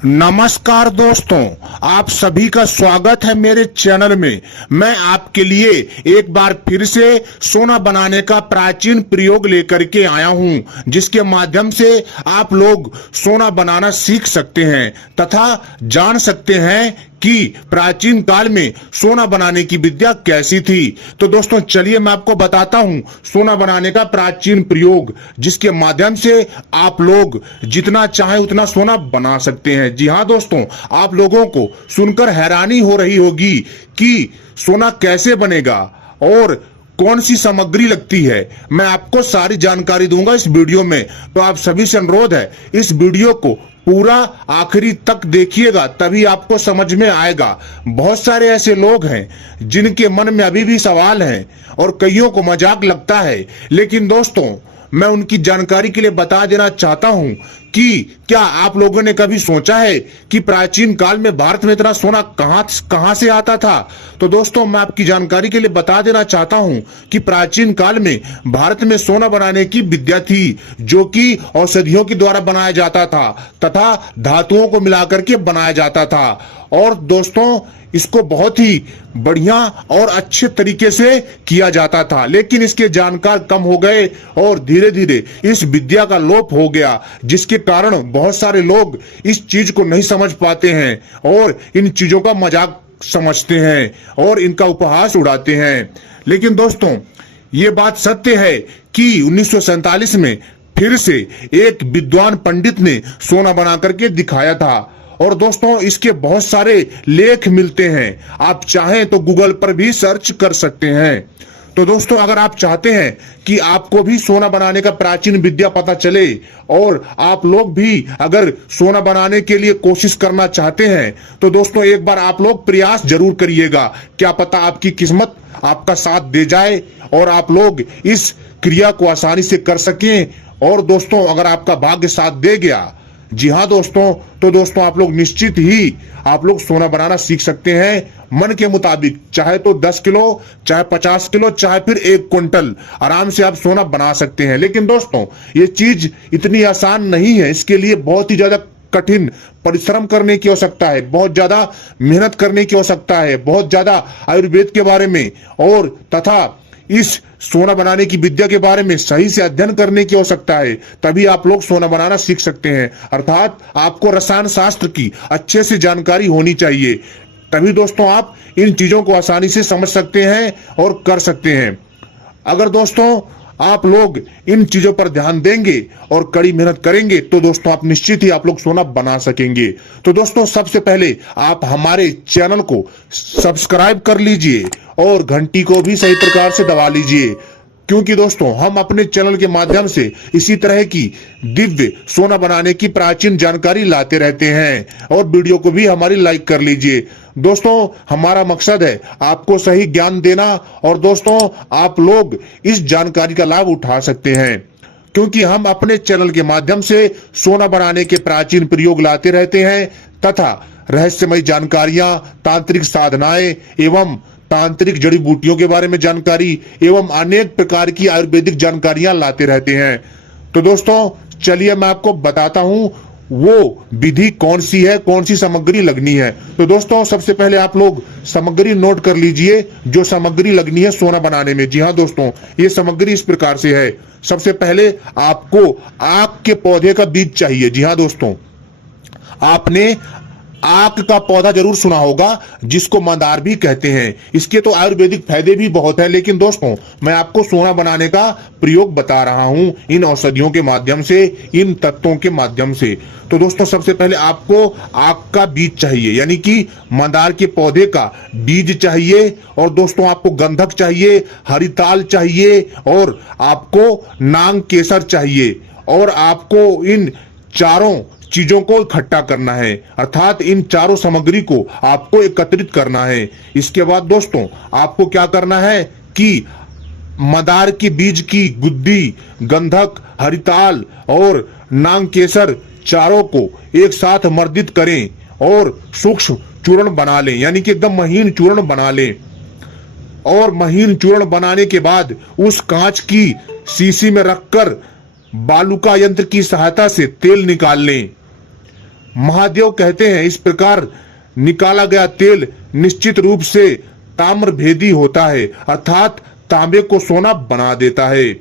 नमस्कार दोस्तों, आप सभी का स्वागत है मेरे चैनल में। मैं आपके लिए एक बार फिर से सोना बनाने का प्राचीन प्रयोग लेकर के आया हूं, जिसके माध्यम से आप लोग सोना बनाना सीख सकते हैं तथा जान सकते हैं कि प्राचीन काल में सोना बनाने की विद्या कैसी थी। तो दोस्तों चलिए मैं आपको बताता हूं सोना बनाने का प्राचीन प्रयोग, जिसके माध्यम से आप लोग जितना चाहे उतना सोना बना सकते हैं। जी हाँ दोस्तों, आप लोगों को सुनकर हैरानी हो रही होगी कि सोना कैसे बनेगा और कौन सी सामग्री लगती है। मैं आपको सारी जानकारी दूंगा इस वीडियो में, तो आप सभी से अनुरोध है इस वीडियो को पूरा आखिरी तक देखिएगा, तभी आपको समझ में आएगा। बहुत सारे ऐसे लोग हैं जिनके मन में अभी भी सवाल हैं और कईयों को मजाक लगता है, लेकिन दोस्तों मैं उनकी जानकारी के लिए बता देना चाहता हूं कि क्या आप लोगों ने कभी सोचा है कि प्राचीन काल में भारत में इतना सोना कहां से आता था। तो दोस्तों मैं आपकी जानकारी के लिए बता देना चाहता हूं कि प्राचीन काल में भारत में सोना बनाने की विद्या थी, जो कि औषधियों के द्वारा बनाया जाता था तथा धातुओं को मिलाकर के बनाया जाता था। और दोस्तों इसको बहुत ही बढ़िया और अच्छे तरीके से किया जाता था, लेकिन इसके जानकार कम हो गए और धीरे धीरे इस विद्या का लोप हो गया, जिसके कारण बहुत सारे लोग इस चीज को नहीं समझ पाते हैं और इन चीजों का मजाक समझते हैं और इनका उपहास उड़ाते हैं। लेकिन दोस्तों ये बात सत्य है कि 1947 में फिर से एक विद्वान पंडित ने सोना बना करके दिखाया था, और दोस्तों इसके बहुत सारे लेख मिलते हैं, आप चाहें तो गूगल पर भी सर्च कर सकते हैं। तो दोस्तों अगर आप चाहते हैं कि आपको भी सोना बनाने का प्राचीन विद्या पता चले और आप लोग भी अगर सोना बनाने के लिए कोशिश करना चाहते हैं, तो दोस्तों एक बार आप लोग प्रयास जरूर करिएगा। क्या पता आपकी किस्मत आपका साथ दे जाए और आप लोग इस क्रिया को आसानी से कर सकें। और दोस्तों अगर आपका भाग्य साथ दे गया, जी हाँ दोस्तों, तो दोस्तों आप लोग निश्चित ही आप लोग सोना बनाना सीख सकते हैं मन के मुताबिक। चाहे तो 10 किलो, चाहे 50 किलो, चाहे फिर 1 क्विंटल, आराम से आप सोना बना सकते हैं। लेकिन दोस्तों ये चीज इतनी आसान नहीं है, इसके लिए बहुत ही ज्यादा कठिन परिश्रम करने की आवश्यकता है, बहुत ज्यादा मेहनत करने की आवश्यकता है, बहुत ज्यादा आयुर्वेद के बारे में और तथा इस सोना बनाने की विद्या के बारे में सही से अध्ययन करने की आवश्यकता है, तभी आप लोग सोना बनाना सीख सकते हैं। अर्थात आपको रसायन शास्त्र की अच्छे से जानकारी होनी चाहिए, तभी दोस्तों आप इन चीजों को आसानी से समझ सकते हैं और कर सकते हैं। अगर दोस्तों आप लोग इन चीजों पर ध्यान देंगे और कड़ी मेहनत करेंगे, तो दोस्तों आप निश्चित ही आप लोग सोना बना सकेंगे। तो दोस्तों सबसे पहले आप हमारे चैनल को सब्सक्राइब कर लीजिए और घंटी को भी सही प्रकार से दबा लीजिए, क्योंकि दोस्तों हम अपने चैनल के माध्यम से इसी तरह की दिव्य सोना बनाने की प्राचीन जानकारी लाते रहते हैं। और वीडियो को भी हमारी लाइक कर लीजिए। दोस्तों हमारा मकसद है आपको सही ज्ञान देना, और दोस्तों आप लोग इस जानकारी का लाभ उठा सकते हैं, क्योंकि हम अपने चैनल के माध्यम से सोना बनाने के प्राचीन प्रयोग लाते रहते हैं तथा रहस्यमय जानकारियां, तांत्रिक साधनाएं एवं तांत्रिक जड़ी बूटियों के बारे में जानकारी एवं अनेक प्रकार की आयुर्वेदिक जानकारियां लाते रहते हैं। तो दोस्तों चलिए मैं आपको बताता हूं वो विधि कौन सी है, कौन सी सामग्री लगनी है। तो दोस्तों सबसे पहले आप लोग सामग्री नोट कर लीजिए, जो सामग्री लगनी है सोना बनाने में। जी हाँ दोस्तों, ये सामग्री इस प्रकार से है। सबसे पहले आपको आक के पौधे का बीज चाहिए। जी हाँ दोस्तों, आपने आक का पौधा जरूर सुना होगा, जिसको मंदार भी कहते हैं। इसके तो आयुर्वेदिक फायदे भी बहुत है, लेकिन दोस्तों मैं आपको सोना बनाने का प्रयोग बता रहा हूं इन औषधियों के माध्यम से, इन तत्वों के माध्यम से। तो दोस्तों सबसे पहले आपको आक का बीज चाहिए, यानी कि मंदार के पौधे का बीज चाहिए। और दोस्तों आपको गंधक चाहिए, हरिताल चाहिए, और आपको नांग केसर चाहिए। और आपको इन चारों चीजों को इकट्ठा करना है, अर्थात इन चारों सामग्री को आपको एकत्रित करना है। इसके बाद दोस्तों आपको क्या करना है कि मंदार के बीज की गुद्दी, गंधक, हरिताल और नांग केसर चारों को एक साथ मर्दित करें और सूक्ष्म चूर्ण बना लें, यानी कि एकदम महीन चूर्ण बना लें। और महीन चूर्ण बनाने के बाद उस कांच की शीशी में रखकर बालूका यंत्र की सहायता से तेल निकाल लें। महादेव कहते हैं इस प्रकार निकाला गया तेल निश्चित रूप से ताम्र भेदी होता है, अर्थात तांबे को सोना बना देता है।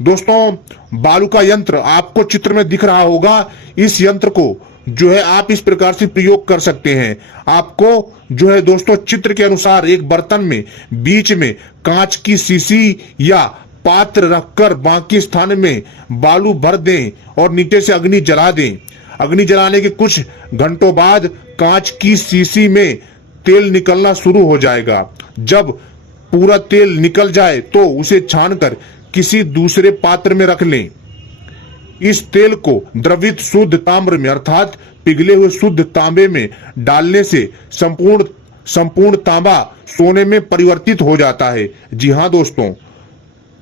दोस्तों बालू का यंत्र आपको चित्र में दिख रहा होगा। इस यंत्र को जो है आप इस प्रकार से प्रयोग कर सकते हैं। आपको जो है दोस्तों चित्र के अनुसार एक बर्तन में बीच में कांच की शीशी या पात्र रखकर बाकी स्थान में बालू भर दें और नीचे से अग्नि जला दें। अग्नि जलाने के कुछ घंटों बाद कांच की शीशी में तेल निकलना शुरू हो जाएगा। जब पूरा तेल निकल जाए तो उसे छानकर किसी दूसरे पात्र में रख लें। इस तेल को द्रवित शुद्ध ताम्र में अर्थात पिघले हुए शुद्ध तांबे में डालने से संपूर्ण तांबा सोने में परिवर्तित हो जाता है। जी हाँ दोस्तों,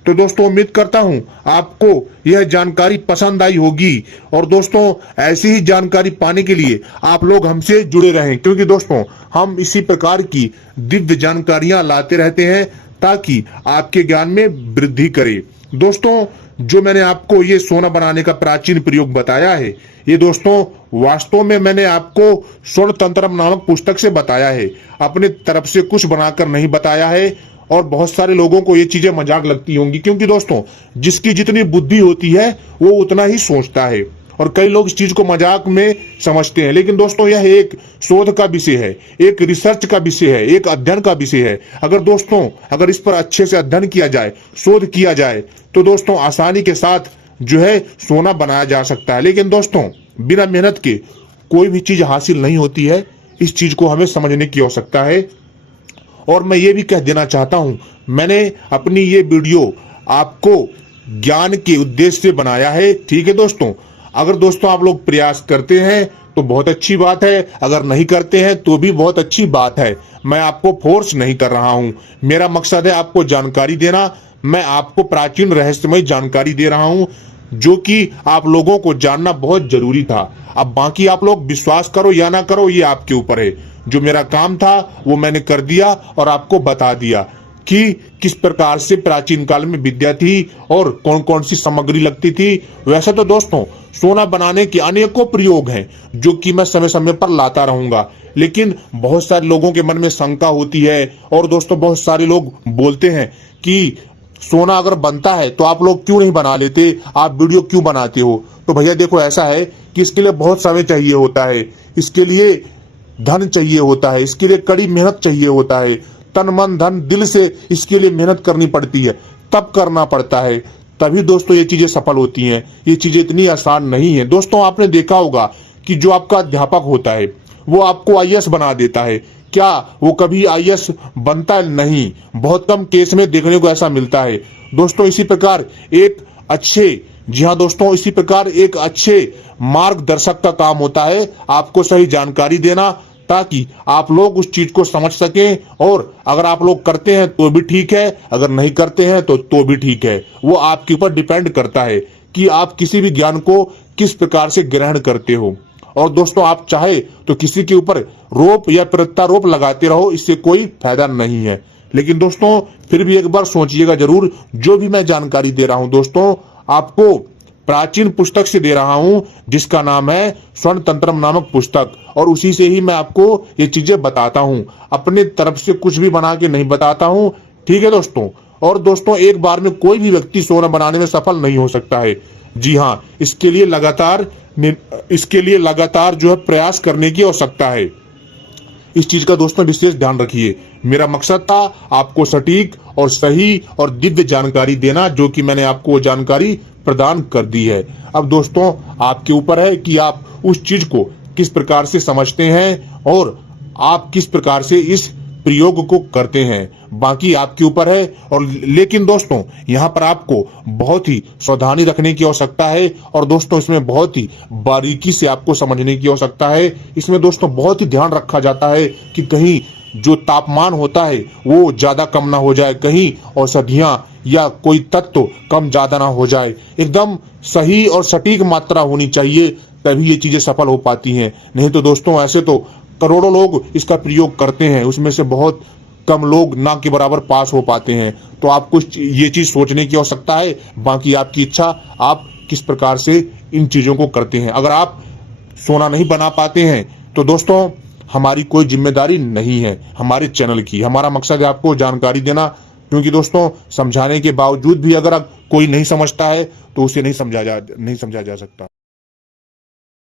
तो दोस्तों उम्मीद करता हूं आपको यह जानकारी पसंद आई होगी। और दोस्तों ऐसी ही जानकारी पाने के लिए आप लोग हमसे जुड़े रहें, क्योंकि दोस्तों हम इसी प्रकार की दिव्य जानकारियां लाते रहते हैं ताकि आपके ज्ञान में वृद्धि करे। दोस्तों जो मैंने आपको ये सोना बनाने का प्राचीन प्रयोग बताया है, ये दोस्तों वास्तव में मैंने आपको स्वर्ण तंत्रम नामक पुस्तक से बताया है, अपने तरफ से कुछ बनाकर नहीं बताया है। और बहुत सारे लोगों को ये चीजें मजाक लगती होंगी, क्योंकि दोस्तों जिसकी जितनी बुद्धि होती है वो उतना ही सोचता है, और कई लोग इस चीज को मजाक में समझते हैं। लेकिन दोस्तों यह एक शोध का विषय है, एक रिसर्च का विषय है, एक अध्ययन का विषय है। अगर इस पर अच्छे से अध्ययन किया जाए, शोध किया जाए, तो दोस्तों आसानी के साथ जो है सोना बनाया जा सकता है। लेकिन दोस्तों बिना मेहनत के कोई भी चीज हासिल नहीं होती है, इस चीज को हमें समझने की आवश्यकता है। और मैं ये भी कह देना चाहता हूं, मैंने अपनी ये वीडियो आपको ज्ञान के उद्देश्य से बनाया है, ठीक है दोस्तों। अगर दोस्तों आप लोग प्रयास करते हैं तो बहुत अच्छी बात है, अगर नहीं करते हैं तो भी बहुत अच्छी बात है। मैं आपको फोर्स नहीं कर रहा हूं, मेरा मकसद है आपको जानकारी देना। मैं आपको प्राचीन रहस्यमय जानकारी दे रहा हूं जो कि आप लोगों को जानना बहुत जरूरी था। अब बाकी आप लोग विश्वास करो या ना करो ये आपके ऊपर है। जो मेरा काम था वो मैंने कर दिया और आपको बता दिया कि किस प्रकार से प्राचीन काल में विद्या थी और कौन कौन सी सामग्री लगती थी। वैसे तो दोस्तों सोना बनाने के अनेकों प्रयोग हैं जो कि मैं समय समय पर लाता रहूंगा, लेकिन बहुत सारे लोगों के मन में शंका होती है। और दोस्तों बहुत सारे लोग बोलते हैं कि सोना अगर बनता है तो आप लोग क्यों नहीं बना लेते, आप वीडियो क्यों बनाते हो। तो भैया देखो ऐसा है कि इसके लिए बहुत समय चाहिए होता है, इसके लिए धन चाहिए होता है, इसके लिए कड़ी मेहनत चाहिए होता है, तन मन धन दिल से इसके लिए मेहनत करनी पड़ती है, तब करना पड़ता है, तभी दोस्तों ये चीजें सफल होती हैं। ये चीजें इतनी आसान नहीं है। दोस्तों आपने देखा होगा कि जो आपका अध्यापक होता है वो आपको आईएएस बना देता है, क्या वो कभी आईएएस बनता नहीं? बहुत कम केस में देखने को ऐसा मिलता है। दोस्तों इसी प्रकार एक अच्छे मार्गदर्शक का काम होता है आपको सही जानकारी देना, ताकि आप लोग उस चीज को समझ सकें। और अगर आप लोग करते हैं तो भी ठीक है, अगर नहीं करते हैं तो भी ठीक है। वो आपके ऊपर डिपेंड करता है कि आप किसी भी ज्ञान को किस प्रकार से ग्रहण करते हो। और दोस्तों आप चाहे तो किसी के ऊपर रोप या प्रत्यारोप लगाते रहो, इससे कोई फायदा नहीं है। लेकिन दोस्तों फिर भी एक बार सोचिएगा जरूर, जो भी मैं जानकारी दे रहा हूं दोस्तों आपको प्राचीन पुस्तक से दे रहा हूं जिसका नाम है स्वर्ण तंत्रम नामक पुस्तक, और उसी से ही मैं आपको ये चीजें बताता हूं। अपने तरफ से कुछ भी बना के नहीं बताता हूं, ठीक है दोस्तों। और दोस्तों एक बार में कोई भी व्यक्ति सोना बनाने में सफल नहीं हो सकता है। जी हाँ, इसके लिए लगातार जो है प्रयास करने की आवश्यकता है। इस चीज का दोस्तों विशेष ध्यान रखिए। मेरा मकसद था आपको सटीक और सही और दिव्य जानकारी देना, जो कि मैंने आपको वो जानकारी प्रदान कर दी है। अब दोस्तों आपके ऊपर है कि आप उस चीज को किस प्रकार से समझते हैं और आप किस प्रकार से इस प्रयोग को करते हैं, बाकी आपके ऊपर है। और लेकिन दोस्तों यहाँ पर आपको बहुत ही सावधानी रखने की आवश्यकता है, और दोस्तों इसमें बहुत ही बारीकी से आपको समझने की आवश्यकता है। इसमें दोस्तों बहुत ही ध्यान रखा जाता है कि कहीं जो तापमान होता है वो ज्यादा कम ना हो जाए, कहीं औषधियां या कोई तत्व कम ज्यादा ना हो जाए। एकदम सही और सटीक मात्रा होनी चाहिए, तभी ये चीजें सफल हो पाती हैं। नहीं तो दोस्तों ऐसे तो करोड़ों लोग इसका प्रयोग करते हैं, उसमें से बहुत कम लोग ना के बराबर पास हो पाते हैं। तो आपको ये चीज सोचने की आवश्यकता है, बाकी आपकी इच्छा, आप किस प्रकार से इन चीजों को करते हैं। अगर आप सोना नहीं बना पाते हैं, तो दोस्तों हमारी कोई जिम्मेदारी नहीं है हमारे चैनल की। हमारा मकसद है आपको जानकारी देना, क्योंकि दोस्तों समझाने के बावजूद भी अगर कोई नहीं समझता है तो उसे नहीं समझा जा सकता।